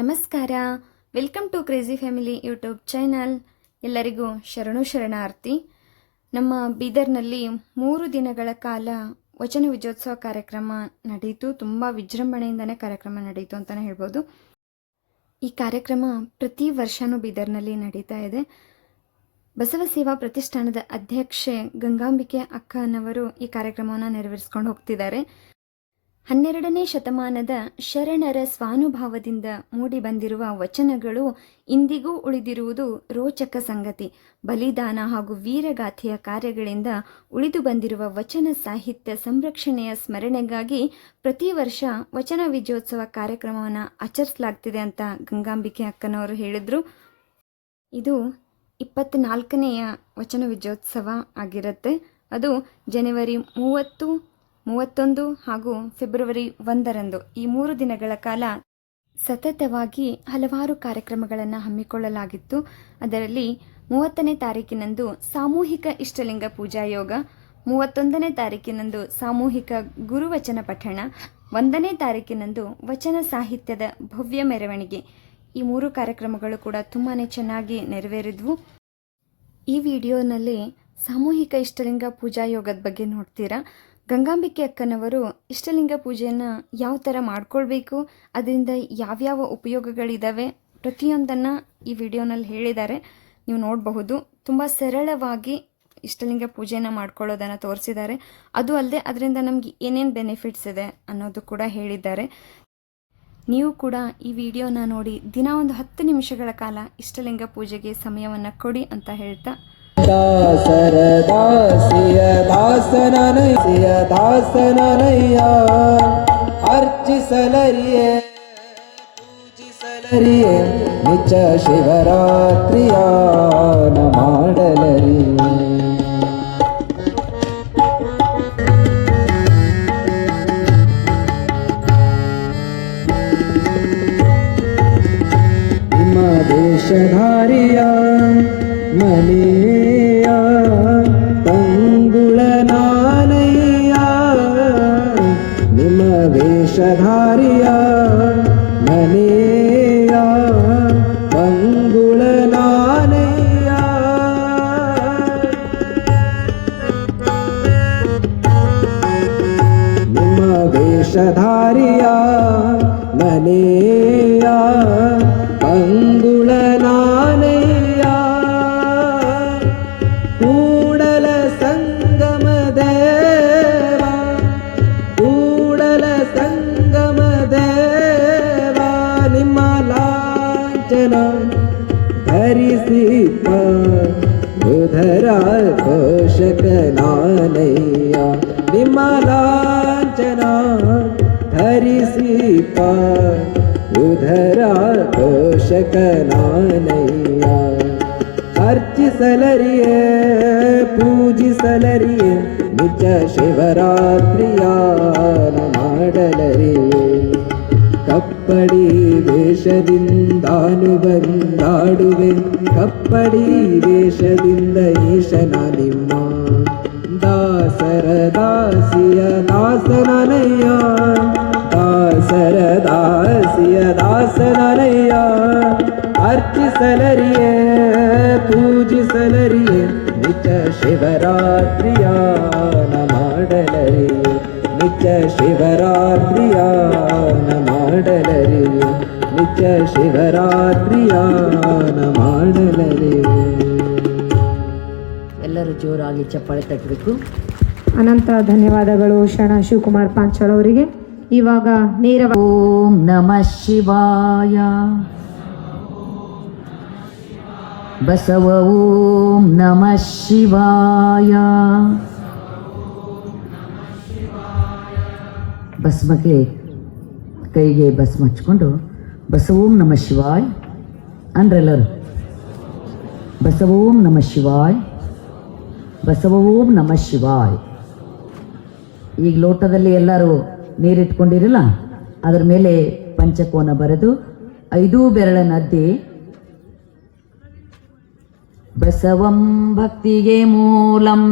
ನಮಸ್ಕಾರ, welcome to crazy family YouTube channel. ಎಲ್ಲರಿಗೂ ಶರಣಾರ್ಥಿ. ನಮ್ಮ ಬೀದರ್ನಲ್ಲಿ 3 ದಿನಗಳ ಕಾಲ ವಚನ ವಿಜಯೋತ್ಸವ ಕಾರ್ಯಕ್ರಮ ನಡೆಯಿತು. ತುಂಬ ವಿಜೃಂಭಣೆಯಿಂದನೇ ಕಾರ್ಯಕ್ರಮ ನಡೆಯಿತು ಅಂತಲೇ ಹೇಳ್ಬೋದು. ಈ ಕಾರ್ಯಕ್ರಮ ಪ್ರತಿ ವರ್ಷವೂ ಬೀದರ್ನಲ್ಲಿ ನಡೀತಾ ಇದೆ. ಬಸವ ಸೇವಾ ಪ್ರತಿಷ್ಠಾನದ ಅಧ್ಯಕ್ಷೆ ಗಂಗಾಂಬಿಕೆ ಅಕ್ಕನವರು ಈ ಕಾರ್ಯಕ್ರಮವನ್ನು ನೆರವೇರಿಸ್ಕೊಂಡು ಹೋಗ್ತಿದ್ದಾರೆ. 12ನೇ ಶತಮಾನದ ಶರಣರ ಸ್ವಾನುಭಾವದಿಂದ ಮೂಡಿ ಬಂದಿರುವ ವಚನಗಳು ಇಂದಿಗೂ ಉಳಿದಿರುವುದು ರೋಚಕ ಸಂಗತಿ. ಬಲಿದಾನ ಹಾಗೂ ವೀರಗಾಥೆಯ ಕಾರ್ಯಗಳಿಂದ ಉಳಿದು ಬಂದಿರುವ ವಚನ ಸಾಹಿತ್ಯ ಸಂರಕ್ಷಣೆಯ ಸ್ಮರಣೆಗಾಗಿ ಪ್ರತಿ ವರ್ಷ ವಚನ ವಿಜಯೋತ್ಸವ ಕಾರ್ಯಕ್ರಮವನ್ನು ಆಚರಿಸಲಾಗ್ತಿದೆ ಅಂತ ಗಂಗಾಂಬಿಕೆ ಅಕ್ಕನವರು ಹೇಳಿದರು. ಇದು 24ನೆಯ ವಚನ ವಿಜಯೋತ್ಸವ ಆಗಿರುತ್ತೆ. ಅದು ಜನವರಿ 30, 31 ಹಾಗೂ ಫೆಬ್ರವರಿ 1ರಂದು ಈ 3 ದಿನಗಳ ಕಾಲ ಸತತವಾಗಿ ಹಲವಾರು ಕಾರ್ಯಕ್ರಮಗಳನ್ನು ಹಮ್ಮಿಕೊಳ್ಳಲಾಗಿತ್ತು. ಅದರಲ್ಲಿ 30ನೇ ತಾರೀಕಿನಂದು ಸಾಮೂಹಿಕ ಇಷ್ಟಲಿಂಗ ಪೂಜಾ ಯೋಗ, 31ನೇ ತಾರೀಕಿನಂದು ಸಾಮೂಹಿಕ ಗುರುವಚನ ಪಠಣ, 1ನೇ ತಾರೀಕಿನಂದು ವಚನ ಸಾಹಿತ್ಯದ ಭವ್ಯ ಮೆರವಣಿಗೆ. ಈ 3 ಕಾರ್ಯಕ್ರಮಗಳು ಕೂಡ ತುಂಬಾ ಚೆನ್ನಾಗಿ ನೆರವೇರಿದ್ವು. ಈ ವಿಡಿಯೋನಲ್ಲಿ ಸಾಮೂಹಿಕ ಇಷ್ಟಲಿಂಗ ಪೂಜಾ ಯೋಗದ ಬಗ್ಗೆ ನೋಡ್ತೀರಾ. ಗಂಗಾಂಬಿಕೆ ಅಕ್ಕನವರು ಇಷ್ಟಲಿಂಗ ಪೂಜೆಯನ್ನು ಯಾವ ಥರ ಮಾಡ್ಕೊಳ್ಬೇಕು, ಅದರಿಂದ ಯಾವ್ಯಾವ ಉಪಯೋಗಗಳಿದ್ದಾವೆ ಪ್ರತಿಯೊಂದನ್ನು ಈ ವಿಡಿಯೋನಲ್ಲಿ ಹೇಳಿದ್ದಾರೆ. ನೀವು ನೋಡಬಹುದು. ತುಂಬ ಸರಳವಾಗಿ ಇಷ್ಟಲಿಂಗ ಪೂಜೆಯನ್ನು ಮಾಡ್ಕೊಳ್ಳೋದನ್ನು ತೋರಿಸಿದ್ದಾರೆ. ಅದು ಅಲ್ಲದೆ ಅದರಿಂದ ನಮಗೆ ಏನೇನು ಬೆನಿಫಿಟ್ಸ್ ಇದೆ ಅನ್ನೋದು ಕೂಡ ಹೇಳಿದ್ದಾರೆ. ನೀವು ಕೂಡ ಈ ವಿಡಿಯೋನ ನೋಡಿ ದಿನ ಒಂದು 10 ನಿಮಿಷಗಳ ಕಾಲ ಇಷ್ಟಲಿಂಗ ಪೂಜೆಗೆ ಸಮಯವನ್ನು ಕೊಡಿ ಅಂತ ಹೇಳ್ತಾ, ದಾಸರ ದಾಸಿಯ ದಾಸನನಯ್ಯ ಅರ್ಚಿಸಲರಿಯೇ ಪೂಜಿಸಲರಿಯೇ ನಿಜ ಶಿವರಾತ್ರಿಯ ಮಾಡಲರಿಯೇ. ನಿಮ್ಮ ದೇಶಧಾರಿಯ ಮನೆಯ ತಂಗುಳ ನಾನಯ್ಯ, ನಿಮ್ಮ ವೇಷಧಾರಿಯ ಮನೆಯ ತಂಗುಳ ನಾನಯ್ಯ. ನಿಮ್ಮ ವೇಷಧಾರಿಯ ಮನೆಯ ತಂಗುಳ ನಾನಯ್ಯ. ಕೂಡಲ ಸಂಗಮ ದೇವ, ಕೂಡಲ ಸಂಗಮ ದೇವ, ನಿಮ್ಮ ಲಾಂಛನ ಧರಿಸಿ ಬುಧರ ಪೋಷಕ ನಾನಯ್ಯ. ನಿಮ್ಮ ಲಾಂಛನ ಧರಿಸಿ ಬುಧರ ಪೋಷಕ ನಾನಯ್ಯ. ಅರ್ಚಿಸಲರಿಯೇ ಪೂಜಿಸಲರಿಯೇ ನಿಜ ಶಿವರಾತ್ರಿಯ ಮಾಡಲರಿಯೇ. ಕಪ್ಪಡಿ ವೇಷದಿಂದಾನು ಬಂದಾಡುವೆ, ಕಪ್ಪಡಿ ವೇಷದಿಂದ ಈಶನ ನಿಮ್ಮ. ದಾಸರ ದಾಸಿಯ ದಾಸನನಯ್ಯ, ದಾಸರ ದಾಸಿಯ ದಾಸನನಯ್ಯ. ಅರ್ಚಿಸಲರಿಯೇ ಪೂಜಿಸಲರಿಯೇ ನಿತ್ಯ ಶಿವರಾತ್ರಿಯ ಮಾಡಲರಿಯೇ. ನಿತ್ಯ ಶಿವರಾತ್ರಿಯ ಮಾಡಲರಿಯೇ. ನಿತ್ಯ ಶಿವರಾತ್ರಿಯ ಮಾಡಲರಿಯೇ. ಎಲ್ಲರೂ ಜೋರಾಗಿ ಚಪ್ಪಾಳೆ ತಟ್ಟಬೇಕು. ಅನಂತ ಧನ್ಯವಾದಗಳು ಶರಣ ಶಿವಕುಮಾರ್ ಪಾಂಚಾಳ್ ಅವರಿಗೆ. ಇವಾಗ ನೇರವಾಗಿ ಓಂ ನಮಃ ಶಿವಾಯ. ಬಸವ ಓಂ ನಮಃ ಶಿವಾಯ. ಭಸ್ಮಕ್ಕೆ ಕೈಗೆ ಭಸ್ಮ ಹಚ್ಕೊಂಡು ಬಸವ ಓಂ ನಮಃ ಶಿವಾಯ ಅಂದ್ರೆಲ್ಲರು. ಬಸವ ಓಂ ನಮಃ ಶಿವಾಯ, ಬಸವ ಓಂ ನಮಃ ಶಿವಾಯ. ಈಗ ಲೋಟದಲ್ಲಿ ಎಲ್ಲರೂ ನೀರಿಟ್ಕೊಂಡಿರಲ್ಲ, ಅದರ ಮೇಲೆ ಪಂಚಕೋನ ಬರೆದು 5 ಬೆರಳನ್ನದ್ದಿ ಬಸವಂ ಭಕ್ತಿಗೆ ಮೂಲಂ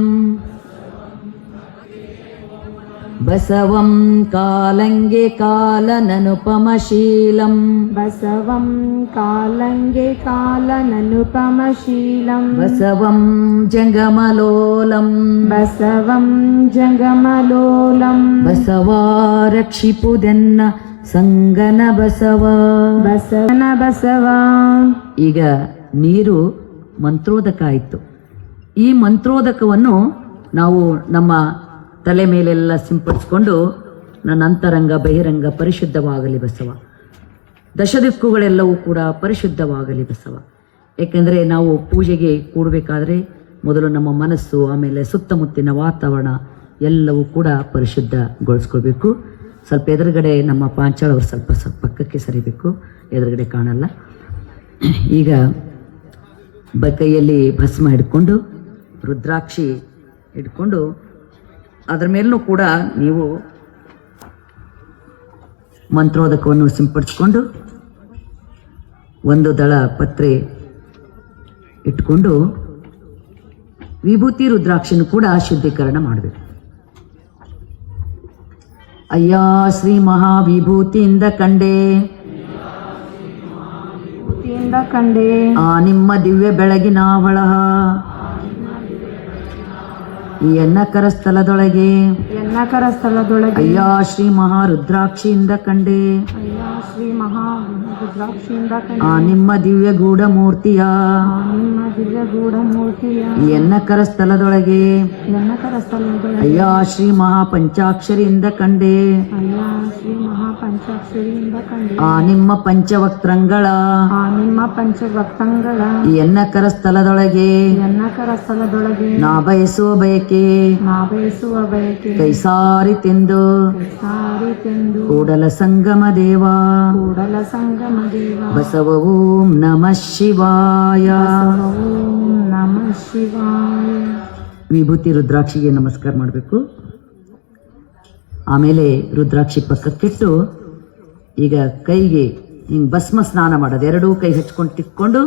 ಬಸವಂ ಕಾಲಂಗೆ ಕಾಲನನುಪಮಶೀಲಂ ಬಸವಂ ಕಾಲಂಗೆ ಕಾಲನನುಪಮಶೀಲಂ ಬಸವಂ ಜಂಗಮಲೋಲಂ ಬಸವಂ ಜಂಗಮಲೋಲಂ ಬಸವ ರಕ್ಷಿಪುದೆನ್ನ ಸಂಗನ ಬಸವ. ಬಸವನ ಬಸವ. ಈಗ ನೀರು ಮಂತ್ರೋದಕ ಆಯಿತು. ಈ ಮಂತ್ರೋದಕವನ್ನು ನಾವು ನಮ್ಮ ತಲೆ ಮೇಲೆಲ್ಲ ಸಿಂಪಡಿಸ್ಕೊಂಡು ನನ್ನ ಅಂತರಂಗ ಬಹಿರಂಗ ಪರಿಶುದ್ಧವಾಗಲಿ ಬಸವ, ದಶದಿಕ್ಕುಗಳೆಲ್ಲವೂ ಕೂಡ ಪರಿಶುದ್ಧವಾಗಲಿ ಬಸವ. ಏಕೆಂದರೆ ನಾವು ಪೂಜೆಗೆ ಕೂಡಬೇಕಾದ್ರೆ ಮೊದಲು ನಮ್ಮ ಮನಸ್ಸು, ಆಮೇಲೆ ಸುತ್ತಮುತ್ತಿನ ವಾತಾವರಣ ಎಲ್ಲವೂ ಕೂಡ ಪರಿಶುದ್ಧಗೊಳಿಸ್ಕೊಳ್ಬೇಕು. ಸ್ವಲ್ಪ ಎದುರುಗಡೆ ನಮ್ಮ ಪಾಂಚಾಳ ಅವರು ಸ್ವಲ್ಪ ಪಕ್ಕಕ್ಕೆ ಸರಿಬೇಕು, ಎದುರುಗಡೆ ಕಾಣಲ್ಲ. ಈಗ ಕೈಯಲ್ಲಿ ಭಸ್ಮ ಹಿಡ್ಕೊಂಡು, ರುದ್ರಾಕ್ಷಿ ಹಿಡ್ಕೊಂಡು, ಅದರ ಮೇಲೂ ಕೂಡ ನೀವು ಮಂತ್ರೋದಕವನ್ನು ಸಿಂಪಡಿಸ್ಕೊಂಡು ಒಂದು ದಳ ಪತ್ರೆ ಇಟ್ಕೊಂಡು ವಿಭೂತಿ ರುದ್ರಾಕ್ಷಿನೂ ಕೂಡ ಶುದ್ಧೀಕರಣ ಮಾಡಬೇಕು. ಅಯ್ಯ ಶ್ರೀ ಮಹಾವಿಭೂತಿಯಿಂದ ಕಂಡೆ ಕಂಡೆ ಆ ನಿಮ್ಮ ದಿವ್ಯ ಬೆಳಗಿನ ಹೊಳಹ ಈ ಎನ್ನಕರ ಸ್ಥಳದೊಳಗೆ ಎನ್ನಕರ ಸ್ಥಳದೊಳಗೆ ಅಯ್ಯ ಶ್ರೀ ಮಹಾರುದ್ರಾಕ್ಷಿಯಿಂದ ಕಂಡೆ ಅಯ್ಯ ಶ್ರೀ ಮಹಾ ರುದ್ರಾಕ್ಷಿಯಿಂದ ಕಂಡೆ ಆ ನಿಮ್ಮ ದಿವ್ಯ ಗೂಢ ಮೂರ್ತಿಯ ನಿಮ್ಮ ದಿವ್ಯ ಗೂಢ ಮೂರ್ತಿಯ ಈ ಎನ್ನಕರ ಸ್ಥಳದೊಳಗೆ ಎನ್ನಕರ ಸ್ಥಳದೊಳಗೆ ಅಯ್ಯ ಶ್ರೀ ಮಹಾಪಂಚಾಕ್ಷರಿಯಿಂದ ಕಂಡೆ ಅಯ್ಯ ಶ್ರೀ ಮಹಾ ಪಂಚಾಕ್ಷರಿಯಿಂದ ಕಂಡೆ ಆ ನಿಮ್ಮ ಪಂಚವಕ್ತೃಂಗಳ ಆ ನಿಮ್ಮ ಪಂಚಭಕ್ತಂಗಳ ಈ ಎನ್ನಕರ ಸ್ಥಳದೊಳಗೆ ಎನ್ನಕರ ಸ್ಥಳದೊಳಗೆ ನಾ ಬಯಸುವ ಬಯಕೆ ನಾ ಬಯಸುವ ಬಯಕೆ ಕೈಸಾರಿ ತೆಂದು ಸಾರಿ ತೆಂದು ಕೂಡಲ ಸಂಗಮ ದೇವ ಕೂಡಲ ಸಂಗಮ ದೇವ ಬಸವ ಓಂ ನಮಃ ಶಿವಾಯ. ಓಂ ನಮಃ ಶಿವಾಯ. ವಿಭೂತಿ ರುದ್ರಾಕ್ಷಿಗೆ ನಮಸ್ಕಾರ ಮಾಡಬೇಕು. ಆಮೇಲೆ ರುದ್ರಾಕ್ಷಿ ಪಕ್ಕಕ್ಕಿಟ್ಟು ಈಗ ಕೈಗೆ ಹಿಂಗೆ ಭಸ್ಮ ಸ್ನಾನ ಮಾಡೋದು. ಎರಡೂ ಕೈ ಹಚ್ಕೊಂಡು ತಿಕ್ಕೊಂಡು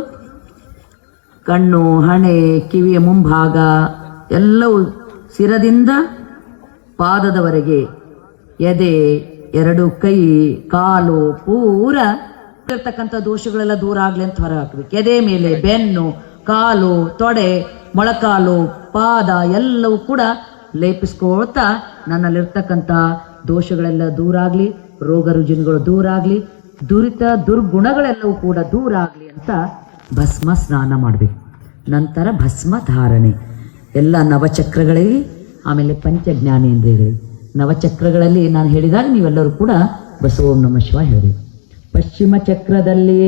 ಕಣ್ಣು, ಹಣೆ, ಕಿವಿಯ ಮುಂಭಾಗ ಎಲ್ಲವೂ ಶಿರದಿಂದ ಪಾದದವರೆಗೆ, ಎದೆ, ಎರಡು ಕೈ, ಕಾಲು ಪೂರ ಇರ್ತಕ್ಕಂಥ ದೋಷಗಳೆಲ್ಲ ದೂರ ಆಗ್ಲಿ ಅಂತ ಹೊರ ಹಾಕ್ಬೇಕು. ಎದೆ ಮೇಲೆ, ಬೆನ್ನು, ಕಾಲು, ತೊಡೆ, ಮೊಳಕಾಲು, ಪಾದ ಎಲ್ಲವೂ ಕೂಡ ಲೇಪಿಸ್ಕೊಳ್ತಾ ನನ್ನಲ್ಲಿರ್ತಕ್ಕಂಥ ದೋಷಗಳೆಲ್ಲ ದೂರ ಆಗ್ಲಿ, ರೋಗ ರುಜಿನಗಳು ದೂರ ಆಗ್ಲಿ, ದುರಿತ ದುರ್ಗುಣಗಳೆಲ್ಲವೂ ಕೂಡ ದೂರ ಆಗ್ಲಿ ಅಂತ ಭಸ್ಮ ಸ್ನಾನ ಮಾಡಬೇಕು. ನಂತರ ಭಸ್ಮ ಧಾರಣೆ ಎಲ್ಲ ನವಚಕ್ರಗಳಿಗೆ, ಆಮೇಲೆ ಪಂಚಜ್ಞಾನೇಂದ್ರಿಯಗಳಿಗೆ. ನವಚಕ್ರಗಳಲ್ಲಿ ನಾನು ಹೇಳಿದಾಗ ನೀವೆಲ್ಲರೂ ಕೂಡ ಬಸವ ಓಂ ನಮಃ ಶಿವಾಯ ಹೇಳಿ. ಪಶ್ಚಿಮ ಚಕ್ರದಲ್ಲಿ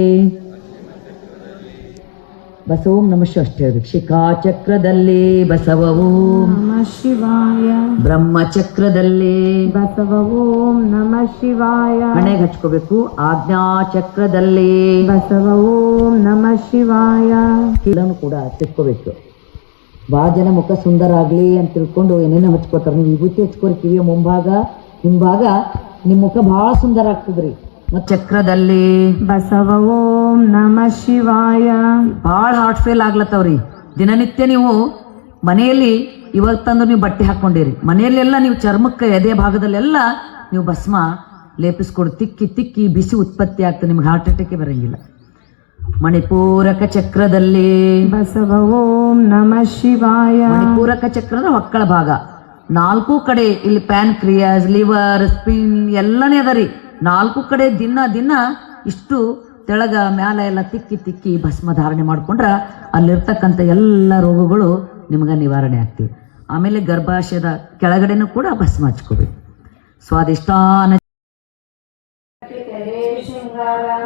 ಬಸವ ಓಂ ನಮಃ ಶಿವಾಯ ಅಷ್ಟೇ ಹೇಳಬೇಕು. ಶಿಖಾಚಕ್ರದಲ್ಲಿ ಬಸವ ಓಂ ನಮಃ ಶಿವಾಯ. ಬ್ರಹ್ಮಚಕ್ರದಲ್ಲಿ ಬಸವ ಓಂ ನಮಃ ಶಿವಾಯ. ಹಣೆಗೆ ಹಚ್ಕೋಬೇಕು. ಆಜ್ಞಾಚಕ್ರದಲ್ಲಿ ಬಸವ ಓಂ ನಮಃ ಶಿವಾಯ. ಇದನ್ನು ಕೂಡ ತಿಳ್ಕೋಬೇಕು. ಭಾಳ ಜನ ಮುಖ ಸುಂದರ ಆಗಲಿ ಅಂತ ತಿಳ್ಕೊಂಡು ಏನೇನೋ ಹಚ್ಕೋತಾರೆ. ನೀವು ವಿಭೂತಿ ಹಚ್ಕೋರಿ ಕಿವಿಯ ಮುಂಭಾಗ, ಹಿಂಭಾಗ, ನಿಮ್ಮ ಮುಖ ಭಾಳ ಸುಂದರ ಆಗ್ತದ್ರಿ. ಮತ್ತು ಚಕ್ರದಲ್ಲಿ ಬಸವ ಓಂ ನಮಃ ಶಿವಾಯ. ಭಾಳ ಹಾರ್ಟ್ ಫೇಲ್ ಆಗ್ಲತ್ತವ್ರಿ. ದಿನನಿತ್ಯ ನೀವು ಮನೆಯಲ್ಲಿ ಇವತ್ತಂದ್ರೆ ನೀವು ಬಟ್ಟೆ ಹಾಕ್ಕೊಂಡಿರಿ, ಮನೆಯಲ್ಲೆಲ್ಲ ನೀವು ಚರ್ಮಕ್ಕೆ ಎದೆ ಭಾಗದಲ್ಲೆಲ್ಲ ನೀವು ಭಸ್ಮ ಲೇಪಿಸ್ಕೊಡು. ತಿಕ್ಕಿ ತಿಕ್ಕಿ ಬಿಸಿ ಉತ್ಪತ್ತಿ ಆಗ್ತದೆ, ನಿಮ್ಗೆ ಹಾರ್ಟ್ ಅಟ್ಯಾಕೆ ಬರಂಗಿಲ್ಲ. ಮಣಿಪೂರಕ ಚಕ್ರದಲ್ಲಿ ಬಸವ ಓಂ ನಮಃ ಶಿವಾಯ. ಮಣಿಪೂರಕ ಚಕ್ರದ ಹೊಕ್ಕಳ ಭಾಗ, ನಾಲ್ಕು ಕಡೆ ಇಲ್ಲಿ ಪ್ಯಾನ್ಕ್ರಿಯಾಸ್, ಲಿವರ್, ಸ್ಪಿನ್ ಎಲ್ಲನೇ ಅದ ರೀ. ನಾಲ್ಕು ಕಡೆ ದಿನ ದಿನ ಇಷ್ಟು ತೆಳಗ ಮ್ಯಾಲ ಎಲ್ಲ ತಿಕ್ಕಿ ತಿಕ್ಕಿ ಭಸ್ಮ ಧಾರಣೆ ಮಾಡ್ಕೊಂಡ್ರ ಅಲ್ಲಿರ್ತಕ್ಕಂಥ ಎಲ್ಲ ರೋಗಗಳು ನಿಮ್ಗೆ ನಿವಾರಣೆ ಆಗ್ತಿವೆ. ಆಮೇಲೆ ಗರ್ಭಾಶಯದ ಕೆಳಗಡೆನೂ ಕೂಡ ಭಸ್ಮ ಹಚ್ಕೋಬೇಕು. ಸ್ವಾದಿಷ್ಟಾನ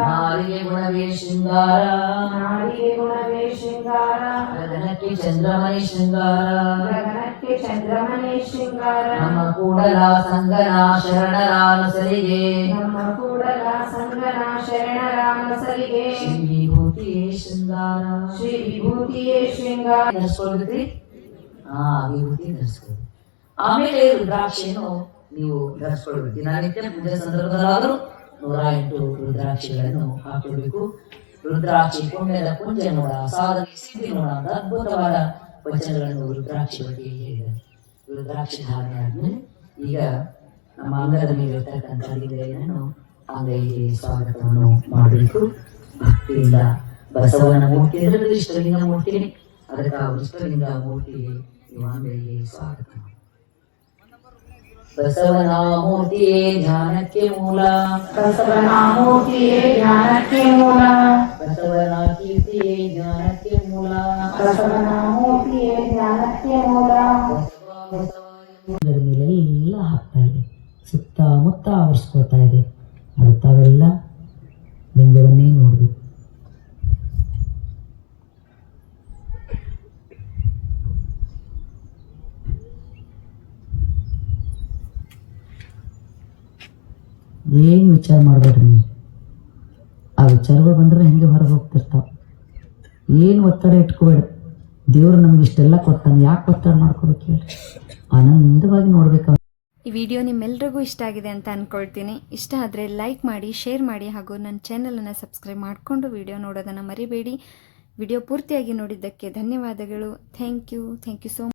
ನಾರಿಗೆ ಗುಣವೇ ಶೃಂಗಾರ, ನಾಡಿಗೆ ಗುಣವೇ ಶೃಂಗಾರ, ಗಗನಕ್ಕೆ ಚಂದ್ರಮಣಿ ಶೃಂಗಾರ, ಗಗನಕ್ಕೆ ಚಂದ್ರಮನೆ ಶೃಂಗಾರ, ನಮ್ಮ ಕೂಡಲ ಸಂಗನ ಶರಣರಾನಸರಿಗೆ, ನಮ್ಮ ಕೂಡಲ ಸಂಗನ ಶರಣರಾಮಸರಿಗೆ, ಶ್ರೀ ವಿಭೂತಿಯೇ ಶೃಂಗಾರ. ಶ್ರೀ ವಿಭೂತಿಯೇ ಶೃಂಗಾರ. ಧರಿಸ್ಕೊಳ್ಬೇಕ್ರಿ. ವಿಭೂತಿ ಧರಿಸ್ಕೊಳ್ಬೇಕು. ಆಮೇಲೆ ರುದ್ರಾಕ್ಷಿಯನ್ನು ನೀವು ಧರಿಸ್ಕೊಳ್ಬೇಕು. ದಿನನಿತ್ಯ ಪೂಜೆ ಸಂದರ್ಭದಲ್ಲಾದರೂ 108 ರುದ್ರಾಕ್ಷಿಗಳನ್ನು ಹಾಕಬೇಕು. ರುದ್ರಾಕ್ಷಿ ಪುಣ್ಯದ ಪುಂಜ ನೋಡ, ಸಾಧನೆ ಸಿದ್ಧಿ ನೋಡ ಅಂತ ಅದ್ಭುತವಾದ ವಚನಗಳನ್ನು ರುದ್ರಾಕ್ಷಿ ಬಗ್ಗೆ ಹೇಳಿದ್ದಾರೆ. ರುದ್ರಾಕ್ಷಿ ಧಾರಣೆ ಆದ್ಮೇಲೆ ಈಗ ನಮ್ಮ ಅಂಗದ ಮೇಲಿರ್ತಕ್ಕಂಥ ಲಿಂಗಯ್ಯನನ್ನು ಅಂಗೈಗೆ ಸ್ವಾಗತವನ್ನು ಮಾಡಬೇಕು. ಭಕ್ತಿಯಿಂದ ಬಸವನ ಮೂರ್ತಿ ಅಂದ್ರೆ ಇಷ್ಟಲಿಂಗ ಮೂರ್ತಿನೇ, ಅದಕ್ಕೆ ಆ ಇಷ್ಟಲಿಂಗ ಮೂರ್ತಿಗೆ ನೀವು ಅಂಗೈಗೆ ಸ್ವಾಗತ. ಬಸವನ ಮೂರ್ತಿಯೇ ಧ್ಯಾನಕ್ಕೆ ಮೂಲ, ಬಸವನ ಮೂರ್ತಿಯೇ ಜ್ಞಾನಕ್ಕೆ ಮೂಲ, ಬಸವನ ಕೀರ್ತಿಯೇ ಜ್ಞಾನಕ್ಕೆ ಮೂಲ, ಬಸವನ ಮೂರ್ತಿಯೇ ಜ್ಞಾನಕ್ಕೆ ಮೂಲ. ಅದರ ಮೇಲೆ ಎಲ್ಲ ಹಾಕ್ತಾ ಇದೆ, ಸುತ್ತಮುತ್ತ ಆವರಿಸ್ಕೊಳ್ತಾ ಇದೆ. ಅದು ತಾವೆಲ್ಲ ಲಿಂಗವನ್ನೇ ನೋಡಬೇಕು. ಏನು ವಿಚಾರ ಮಾಡಬೇಡ್ರಿ ನೀವು. ಆ ವಿಚಾರಗಳು ಬಂದ್ರೆ ಹೆಂಗೆ ಹೊರಗೆ ಹೋಗ್ತಿರ್ತಾವೆ. ಏನು ಒತ್ತಡ ಇಟ್ಕೋಬೇಡ. ದೇವರು ನಮ್ಗೆ ಇಷ್ಟೆಲ್ಲ ಕೊಟ್ಟಾನೆ, ಯಾಕೆ ಒತ್ತಡ ಮಾಡ್ಕೋಬೇಕು ಹೇಳಿ? ಆನಂದವಾಗಿ ನೋಡ್ಬೇಕು. ಈ ವಿಡಿಯೋ ನಿಮ್ಮೆಲ್ರಿಗೂ ಇಷ್ಟ ಆಗಿದೆ ಅಂತ ಅಂದ್ಕೊಳ್ತೀನಿ. ಇಷ್ಟ ಆದರೆ ಲೈಕ್ ಮಾಡಿ, ಶೇರ್ ಮಾಡಿ ಹಾಗೂ ನನ್ನ ಚಾನಲನ್ನು ಸಬ್ಸ್ಕ್ರೈಬ್ ಮಾಡಿಕೊಂಡು ವಿಡಿಯೋ ನೋಡೋದನ್ನು ಮರಿಬೇಡಿ. ವಿಡಿಯೋ ಪೂರ್ತಿಯಾಗಿ ನೋಡಿದ್ದಕ್ಕೆ ಧನ್ಯವಾದಗಳು. Thank you so much.